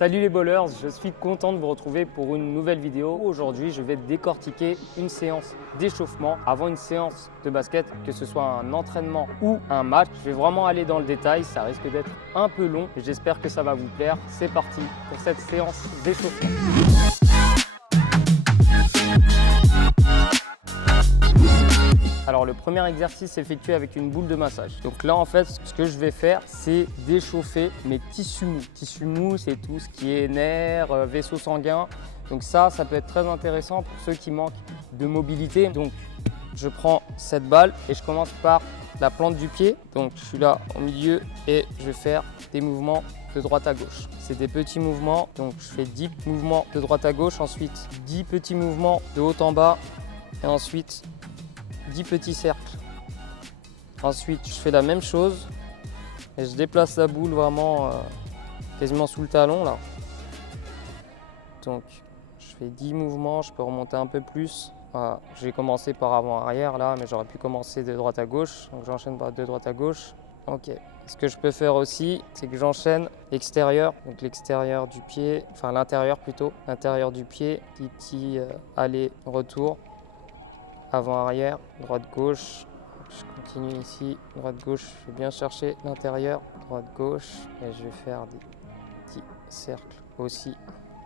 Salut les bowlers, je suis content de vous retrouver pour une nouvelle vidéo. Aujourd'hui, je vais décortiquer une séance d'échauffement avant une séance de basket, que ce soit un entraînement ou un match. Je vais vraiment aller dans le détail, ça risque d'être un peu long et j'espère que ça va vous plaire. C'est parti pour cette séance d'échauffement. Alors le premier exercice est effectué avec une boule de massage. Donc là en fait ce que je vais faire c'est d'échauffer mes tissus mous. Tissus mous c'est tout ce qui est nerfs, vaisseaux sanguins. Donc ça peut être très intéressant pour ceux qui manquent de mobilité. Donc je prends cette balle et je commence par la plante du pied. Donc je suis là au milieu et je vais faire des mouvements de droite à gauche. C'est des petits mouvements, donc je fais 10 mouvements de droite à gauche, ensuite 10 petits mouvements de haut en bas et ensuite 10 petits cercles. Ensuite, je fais la même chose et je déplace la boule vraiment quasiment sous le talon là. Donc, je fais 10 mouvements, je peux remonter un peu plus. Voilà. J'ai commencé par avant-arrière là, mais j'aurais pu commencer de droite à gauche. Donc, j'enchaîne par de droite à gauche. Ok. Ce que je peux faire aussi, c'est que j'enchaîne l'extérieur, donc l'extérieur du pied, enfin l'intérieur plutôt, l'intérieur du pied, petit aller-retour. Avant-arrière, droite-gauche, je continue ici, droite-gauche, je vais bien chercher l'intérieur, droite-gauche, et je vais faire des petits cercles aussi.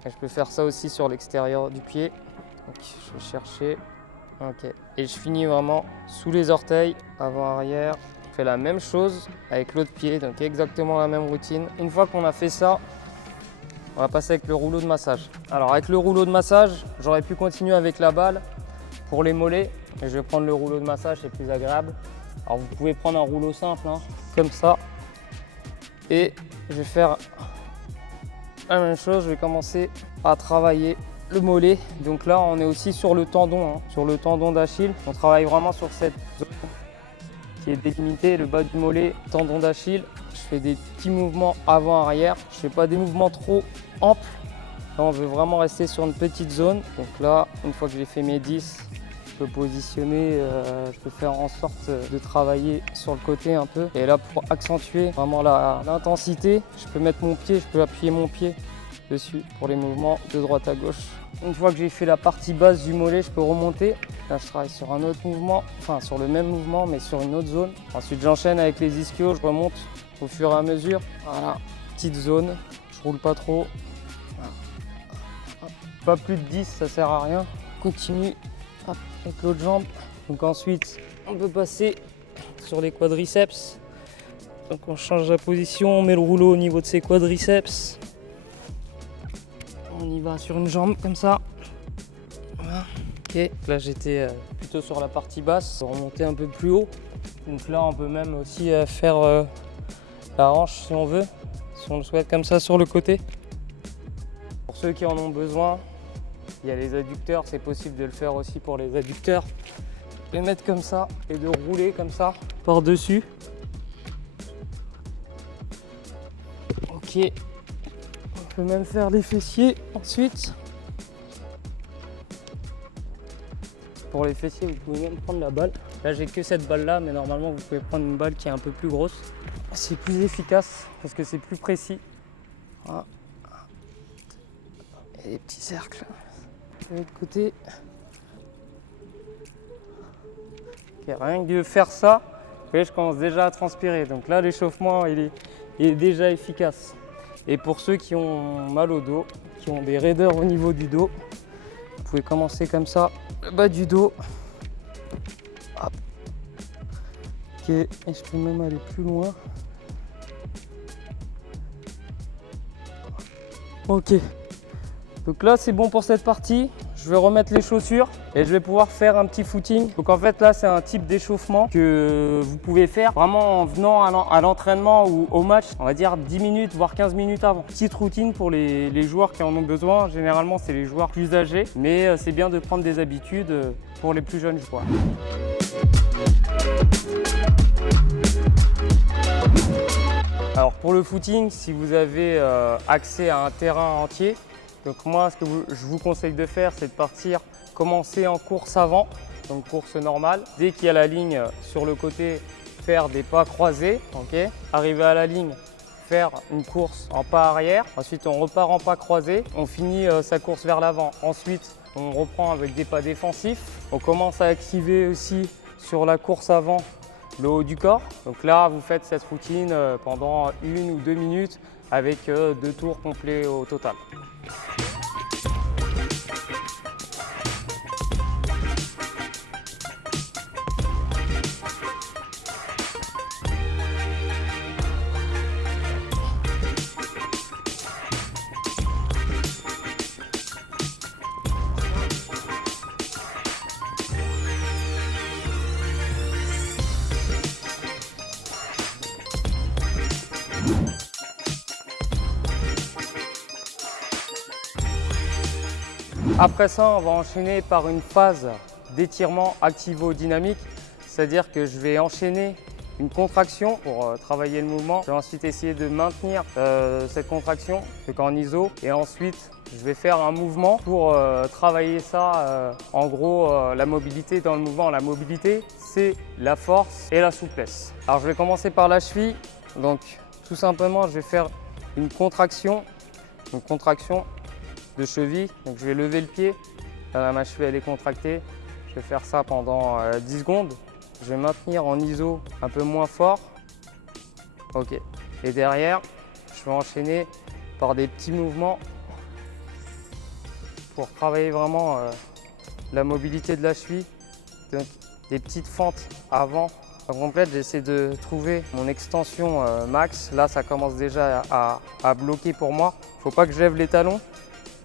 Et je peux faire ça aussi sur l'extérieur du pied, donc je vais chercher, ok. Et je finis vraiment sous les orteils, avant-arrière, je fais la même chose avec l'autre pied, donc exactement la même routine. Une fois qu'on a fait ça, on va passer avec le rouleau de massage. Alors avec le rouleau de massage, j'aurais pu continuer avec la balle, pour les mollets, je vais prendre le rouleau de massage, c'est plus agréable. Alors vous pouvez prendre un rouleau simple, hein, comme ça. Et je vais faire la même chose, je vais commencer à travailler le mollet. Donc là, on est aussi sur le tendon, hein, sur le tendon d'Achille. On travaille vraiment sur cette zone qui est délimitée, le bas du mollet, tendon d'Achille. Je fais des petits mouvements avant-arrière. Je ne fais pas des mouvements trop amples. Là, on veut vraiment rester sur une petite zone. Donc là, une fois que j'ai fait mes 10, je peux positionner, je peux faire en sorte de travailler sur le côté un peu. Et là, pour accentuer vraiment l'intensité, je peux mettre mon pied, je peux appuyer mon pied dessus pour les mouvements de droite à gauche. Une fois que j'ai fait la partie basse du mollet, je peux remonter. Là, je travaille sur un autre mouvement, enfin sur le même mouvement, mais sur une autre zone. Ensuite, j'enchaîne avec les ischios, je remonte au fur et à mesure. Voilà, petite zone, je roule pas trop. Pas plus de 10, ça sert à rien. Continue hop, avec l'autre jambe. Donc ensuite, on peut passer sur les quadriceps. Donc on change la position, on met le rouleau au niveau de ses quadriceps. On y va sur une jambe comme ça. Voilà. Ok, là j'étais plutôt sur la partie basse, on va remonter un peu plus haut. Donc là on peut même aussi faire la hanche si on veut, si on le souhaite comme ça sur le côté. Pour ceux qui en ont besoin, il y a les adducteurs, c'est possible de le faire aussi pour les adducteurs. Les mettre comme ça et de rouler comme ça par-dessus. Ok. On peut même faire les fessiers ensuite. Pour les fessiers, vous pouvez même prendre la balle. Là, j'ai que cette balle-là, mais normalement, vous pouvez prendre une balle qui est un peu plus grosse. C'est plus efficace parce que c'est plus précis. Voilà. Et des petits cercles. De l'autre côté. Okay, rien que de faire ça, vous voyez, je commence déjà à transpirer. Donc là, l'échauffement, il est déjà efficace. Et pour ceux qui ont mal au dos, qui ont des raideurs au niveau du dos, vous pouvez commencer comme ça, le bas du dos. Hop. Ok, et je peux même aller plus loin. Ok. Donc là, c'est bon pour cette partie. Je vais remettre les chaussures et je vais pouvoir faire un petit footing. Donc en fait, là, c'est un type d'échauffement que vous pouvez faire vraiment en venant à l'entraînement ou au match, on va dire 10 minutes, voire 15 minutes avant. Petite routine pour les joueurs qui en ont besoin. Généralement, c'est les joueurs plus âgés, mais c'est bien de prendre des habitudes pour les plus jeunes joueurs. Alors pour le footing, si vous avez accès à un terrain entier, donc moi ce que je vous conseille de faire, c'est de commencer en course avant, donc course normale. Dès qu'il y a la ligne sur le côté, faire des pas croisés, okay. Arriver à la ligne, faire une course en pas arrière. Ensuite, on repart en pas croisé. On finit sa course vers l'avant. Ensuite, on reprend avec des pas défensifs. On commence à activer aussi sur la course avant le haut du corps. Donc là, vous faites cette routine pendant 1 ou 2 minutes avec 2 tours complets au total. Après ça, on va enchaîner par une phase d'étirement activo-dynamique, c'est-à-dire que je vais enchaîner une contraction pour travailler le mouvement. Je vais ensuite essayer de maintenir cette contraction, donc en iso, et ensuite je vais faire un mouvement pour travailler ça, en gros la mobilité dans le mouvement. La mobilité, c'est la force et la souplesse. Alors je vais commencer par la cheville, donc tout simplement je vais faire une contraction de cheville. Donc je vais lever le pied, ma cheville elle est contractée, je vais faire ça pendant 10 secondes. Je vais maintenir en iso un peu moins fort. Ok. Et derrière, je vais enchaîner par des petits mouvements pour travailler vraiment la mobilité de la cheville. Donc des petites fentes avant. En complète, j'essaie de trouver mon extension max. Là, ça commence déjà à bloquer pour moi. Il ne faut pas que je lève les talons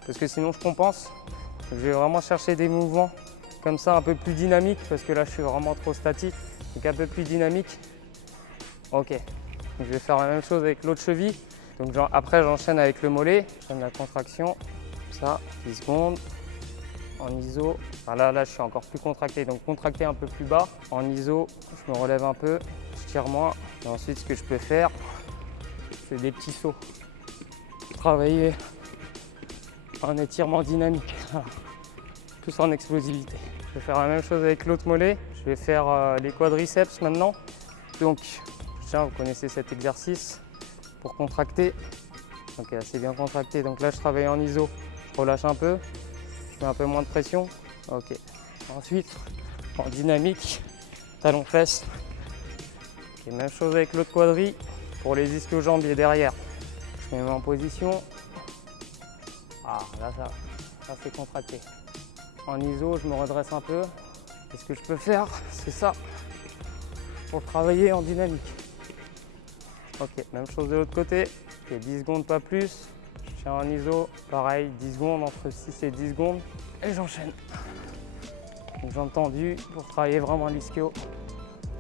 parce que sinon je compense. Je vais vraiment chercher des mouvements comme ça un peu plus dynamiques parce que là je suis vraiment trop statique. Donc un peu plus dynamique. Ok. Donc, je vais faire la même chose avec l'autre cheville. Donc après j'enchaîne avec le mollet. J'enchaîne la contraction. Ça, 10 secondes. En iso. Enfin, là je suis encore plus contracté. Donc contracté un peu plus bas. En iso, je me relève un peu. Je tire moins. Et ensuite ce que je peux faire, c'est des petits sauts. Travailler un étirement dynamique, plus en explosivité. Je vais faire la même chose avec l'autre mollet. Je vais faire les quadriceps maintenant. Donc, tiens, vous connaissez cet exercice pour contracter. Donc, assez bien contracté. Donc là, je travaille en iso. Je relâche un peu. Je mets un peu moins de pression. Ok. Ensuite, en dynamique, talon-fesse. Okay, même chose avec l'autre quadri pour les ischio-jambiers derrière. Je me mets en position. Ah, là, ça c'est contracté. En iso, je me redresse un peu. Et ce que je peux faire, c'est ça, pour travailler en dynamique. Ok, même chose de l'autre côté. Ok, 10 secondes, pas plus. Je tiens en iso, pareil, 10 secondes, entre 6 et 10 secondes. Et j'enchaîne. Jambes tendues pour travailler vraiment l'ischio.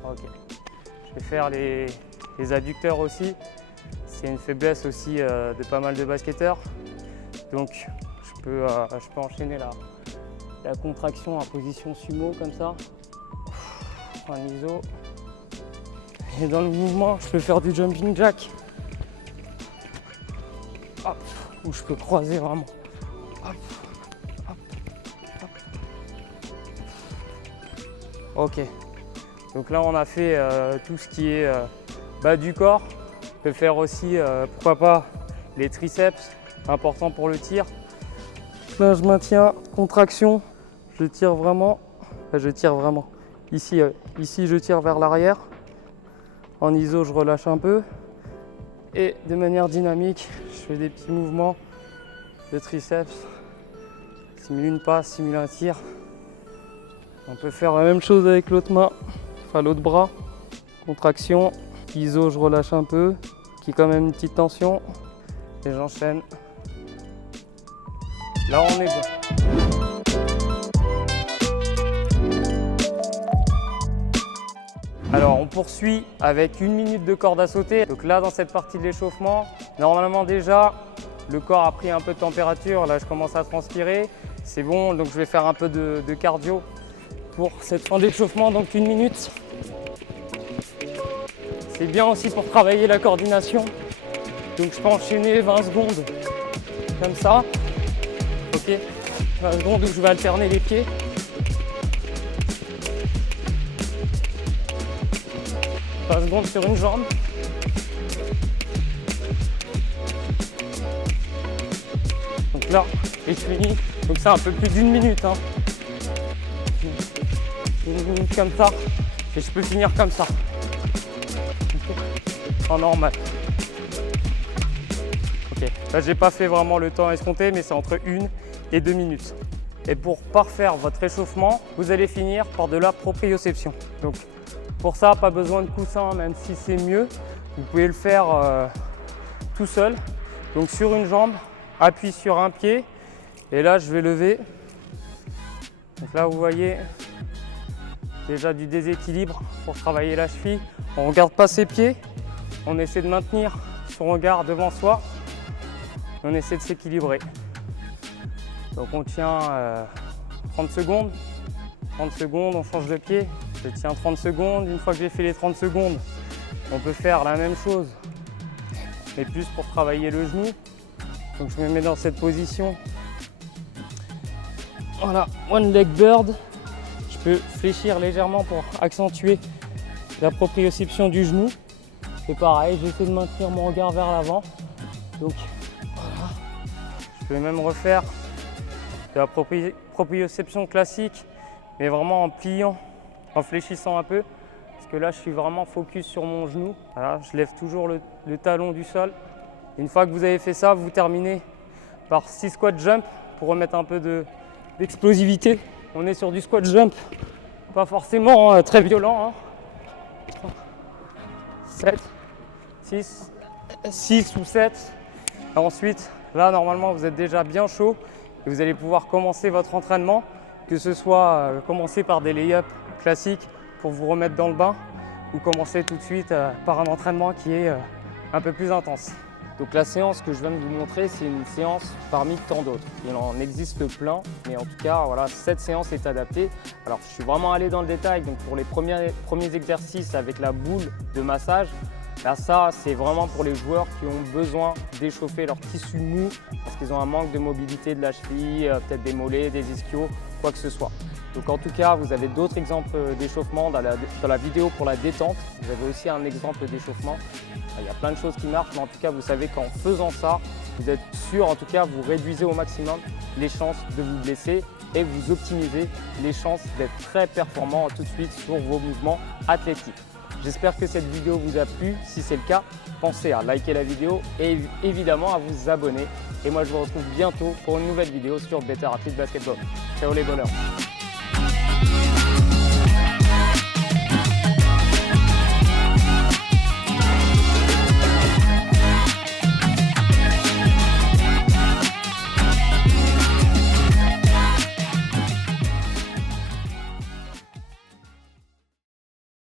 Ok. Je vais faire les adducteurs aussi. C'est une faiblesse aussi de pas mal de basketteurs. Donc je peux enchaîner la contraction en position sumo comme ça, en iso. Et dans le mouvement, je peux faire du jumping jack. Hop, où je peux croiser vraiment. Hop, hop, hop. Ok, donc là on a fait tout ce qui est bas du corps. On peut faire aussi, pourquoi pas, les triceps. Important pour le tir. Là je maintiens contraction, je tire vraiment, ici je tire vers l'arrière, en iso je relâche un peu et de manière dynamique je fais des petits mouvements de triceps, simule une passe, simule un tir. On peut faire la même chose avec l'autre main, enfin l'autre bras, contraction, iso je relâche un peu, qui est quand même une petite tension et j'enchaîne. Là, on est bon. Alors, on poursuit avec 1 minute de corde à sauter. Donc là, dans cette partie de l'échauffement, normalement déjà, le corps a pris un peu de température. Là, je commence à transpirer. C'est bon, donc je vais faire un peu de cardio pour cette fin d'échauffement, donc 1 minute. C'est bien aussi pour travailler la coordination. Donc je peux enchaîner 20 secondes comme ça. Ok, 20 secondes où je vais alterner les pieds. Secondes sur une jambe. Donc là, et je finis. Donc c'est un peu plus d'1 minute. Hein. 1 minute comme ça. Et je peux finir comme ça. En normal. Ok, là j'ai pas fait vraiment le temps escompté, mais c'est entre 1 et 2 minutes. Et pour parfaire votre échauffement, vous allez finir par de la proprioception. Donc pour ça, pas besoin de coussin, même si c'est mieux. Vous pouvez le faire tout seul. Donc sur une jambe, appuie sur un pied. Et là, je vais lever. Donc là, vous voyez déjà du déséquilibre pour travailler la cheville. On ne regarde pas ses pieds. On essaie de maintenir son regard devant soi. On essaie de s'équilibrer. Donc on tient 30 secondes. 30 secondes, on change de pied. Je tiens 30 secondes. Une fois que j'ai fait les 30 secondes, on peut faire la même chose, mais plus pour travailler le genou. Donc je me mets dans cette position. Voilà, one leg bird. Je peux fléchir légèrement pour accentuer la proprioception du genou. Et pareil, j'essaie de maintenir mon regard vers l'avant. Donc voilà. Je peux même refaire de la proprioception classique, mais vraiment en pliant, en fléchissant un peu. Parce que là, je suis vraiment focus sur mon genou. Voilà, je lève toujours le talon du sol. Une fois que vous avez fait ça, vous terminez par 6 squat jump pour remettre un peu d'explosivité. On est sur du squat jump, pas forcément très violent. Hein. 7, 6 ou 7. Et ensuite, là, normalement, vous êtes déjà bien chaud et vous allez pouvoir commencer votre entraînement, que ce soit commencer par des lay-ups classiques pour vous remettre dans le bain ou commencer tout de suite par un entraînement qui est un peu plus intense. Donc la séance que je viens de vous montrer, c'est une séance parmi tant d'autres. Il en existe plein, mais en tout cas, voilà, cette séance est adaptée. Alors je suis vraiment allé dans le détail, donc pour les premiers exercices avec la boule de massage, là ça c'est vraiment pour les joueurs qui ont besoin d'échauffer leur tissu mou parce qu'ils ont un manque de mobilité de la cheville, peut-être des mollets, des ischios, quoi que ce soit. Donc en tout cas, vous avez d'autres exemples d'échauffement dans la vidéo pour la détente. Vous avez aussi un exemple d'échauffement. Il y a plein de choses qui marchent, mais en tout cas, vous savez qu'en faisant ça, vous êtes sûr, en tout cas, vous réduisez au maximum les chances de vous blesser et vous optimisez les chances d'être très performant tout de suite sur vos mouvements athlétiques. J'espère que cette vidéo vous a plu. Si c'est le cas, pensez à liker la vidéo et évidemment à vous abonner. Et moi, je vous retrouve bientôt pour une nouvelle vidéo sur Better Athlete Basketball. Ciao les bonheurs!